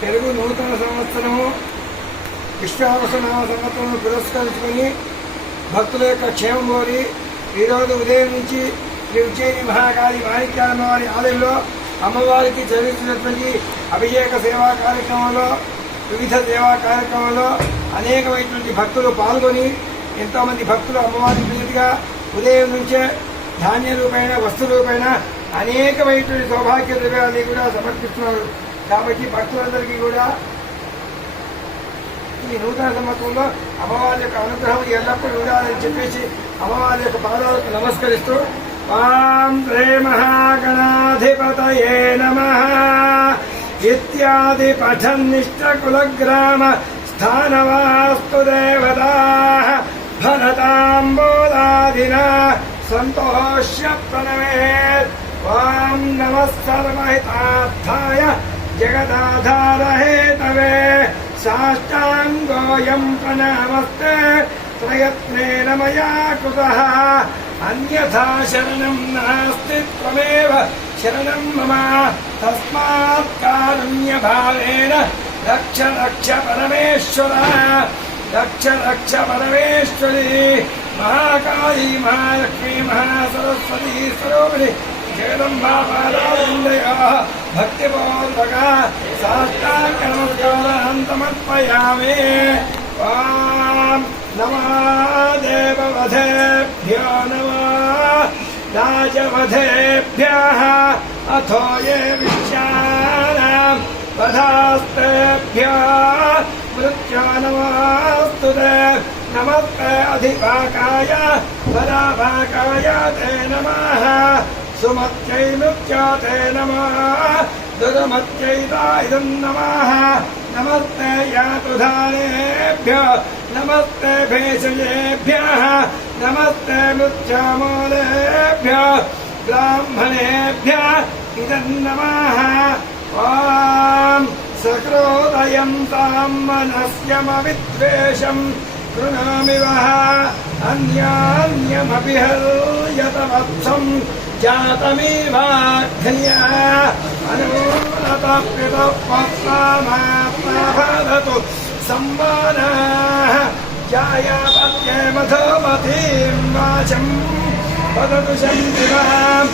తెలుగు నూతన సంవత్సరము విశ్వావసనామ సంవత్సరం పురస్కరించుకొని భక్తుల యొక్క క్షేమం కోరి ఈరోజు ఉదయం నుంచి శ్రీ ఉజ్జయిని మహాకాళి మాణిక్యాలమ్మవారి ఆలయంలో అమ్మవారికి జరుగుతున్నటువంటి అభిషేక సేవా కార్యక్రమంలో వివిధ సేవా కార్యక్రమంలో అనేకమైనటువంటి భక్తులు పాల్గొని ఎంతోమంది భక్తులు అమ్మవారి ప్రీతిగా ఉదయం నుంచే ధాన్య రూపైన వస్తు రూపైన అనేకమైనటువంటి సౌభాగ్య ద్రవ్యాన్ని కూడా సమర్పిస్తున్నారు. కాబట్టి భక్తులందరికీ కూడా ఈ నూతన సంవత్సరంలో అమ్మవారి యొక్క అనుగ్రహం ఎల్లప్పుడూ ఉండాలని చెప్పేసి అమ్మవారి యొక్క పాదాలకు నమస్కరిస్తూ ఓం శ్రీ మహాగణాధిపతయే నమః ఇత్యాది పఠన్నిష్టకులగ్రామ స్థానవాస్తు దేవతాః భరతాంబోదాదినా సంతోష్య ప్రణవేత్. ఓం నమః సర్వహితార్థాయ జగదాధారహేతవే సాష్టాంగోయం ప్రణామస్తే ప్రయత్నేన మయా కృతః అన్యథా శరణం నాస్తి త్వమేవ శరణం మమ తస్మాత్ కారుణ్య భావేన రక్ష రక్ష పరమేశ్వర రక్ష రక్ష పరమేశ్వరి మహాకాళీ మహాలక్ష్మీ మహాసరస్వతి స్వరూపిణి జగదంబా పాదాలయ భక్తిపూర్వక సాష్టాంగ నమస్కారాన్ సమర్పయామి. ఓం నమః దేవవధేభ్యో నమః రాజవధేభ్యః అథో ఏ విశ్వానాం వధాస్తేభ్యः మృత్యో నమస్తుతే. నమస్తే అధిపాకాయ పరాభాకాయ తే నమః సుమత్యై మృత్యో తే నమః దుర్మత్యై దాయిదం నమః. నమస్తే యాతుధానేభ్యో నమస్తే భేషజేభ్యः నమస్తే మృత్యోమూలేభ్యో బ్రాహ్మణేభ్యः ఇదం నమః. ఓం సకృదయం తాం మనస్యమవిద్వేషం కృణామి వః అన్యాన్యమపి హర్యత వత్సం జాతమేవాఘ్న్యా అనూనతప్యుతపత్నామాత్మభవతు సంమానాః జాయాపత్యే మధుమతీం వాచం వదతు శంతివాం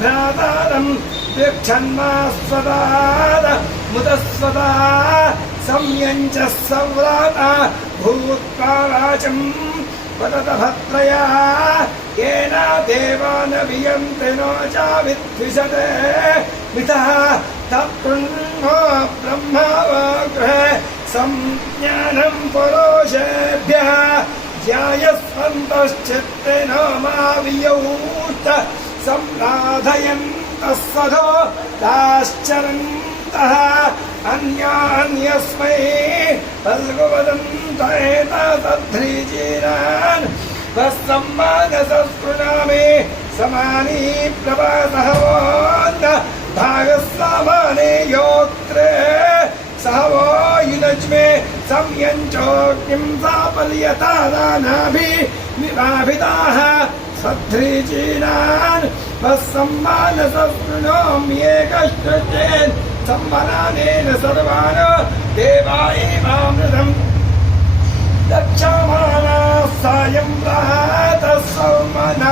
భ్రాతారం వీక్షన్మాస్వదాద ముదస్వదా సంయంచ సవ్రాత భూత్వా వాచం వదత భద్రయా येन देवान वियन्ते नो चा विद्विषते मिथः तत्पुण्यो ब्रह्मवाग्रे संज्ञानं पुरुषेभ्यः ध्यायस्वन्तश्चित्ते नो मा वियौत संराधयन्तः सधो दाश्चरन्तः अन्यान्यस्मै फल्गुवदन्त एतद्ध्रीजीरान् वस्सम्मानसस्पृणामि समानी प्रभासहवोन्न भागस्सामाने योक्त्रे सहवो युनज्मे संयञ्चोऽग्निं सापल्यतादानाभिनिवाभिताः सध्रीचीनान् वस्सम्मानसस्पृणोम्येकश्चेन् सम्मनानेन सर्वान् देवायैवामृतम् दक्षमाना सायं प्रातः सौमन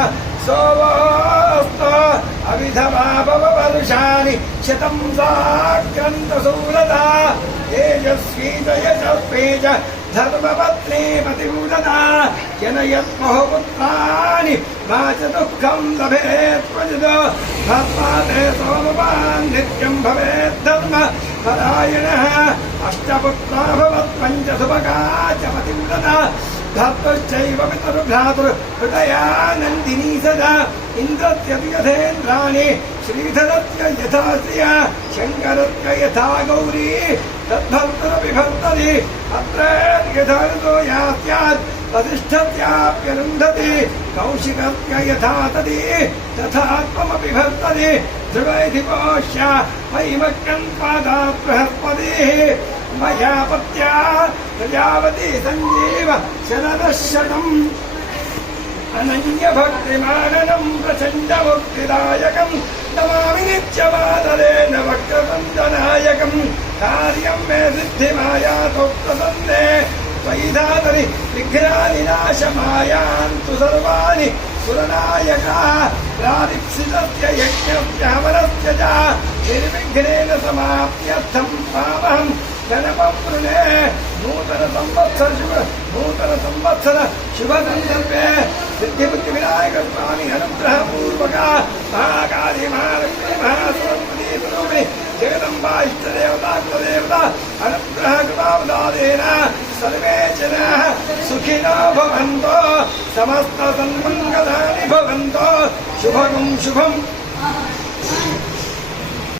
सोवास्त अविधवा भववर्षाणि शतं साग्रन्तसूरता तेजस्वी जयशस्वेज धर्मपत्नी पतिव्रता जनयत्महुपुत्राणि वाच दुःखं लभेत्वजितो भस्माते सोमवान् नित्यं भवेद्धर्म परायणः अष्टपुत्रा भवत् पञ्चसुभगा च पतिव्रता धातुश्चैव पितरुभ्रातृहृदया नन्दिनी सदा इन्द्रत्यपि यथेन्द्राणि श्रीधरस्य यथा श्रिया शङ्करस्य यथा गौरी तद्भर्तरपि भर्तरि अत्र यथा ऋतो या स्यात् वसिष्ठस्याप्यरुन्धति कौशिकस्य यथा तदि तथा त्वमपि भर्तरि ध्रुवैधिपोष्य वैमक्यं पादात् बृहस्पतिः मया पत्या प्रजावती सञ्जीव शरदशतम् अनन्यभक्तिमाननं प्रचण्डमुक्तिदायकं नमामि नित्यमादरेण वक्रतुण्डनायकम् कार्यं मे सिद्धिमायातो प्रसन्ने त्वयि धातरि विघ्नानिनाशमायान्तु सर्वाणि सुरनायका प्रादिक्षितस्य यज्ञस्य हवनस्य च निर्विघ्नेन समाप्त्यर्थं पावहं धनमवृणे नूतन संवत्सर शुभ संकल्पे सिद्धिबुद्धिविनायक स्वामी अनुग्रह पूर्वक महाकाली महालक्ष्मी महासरस्वती स्वरूपिणी जगदम्बा इष्टदेवता कुलदेवता अनुग्रह कृपावदानेन सर्वे जनाः सुखिनो भवन्तु समस्त सन्मङ्गलानि भवन्तु शुभं शुभं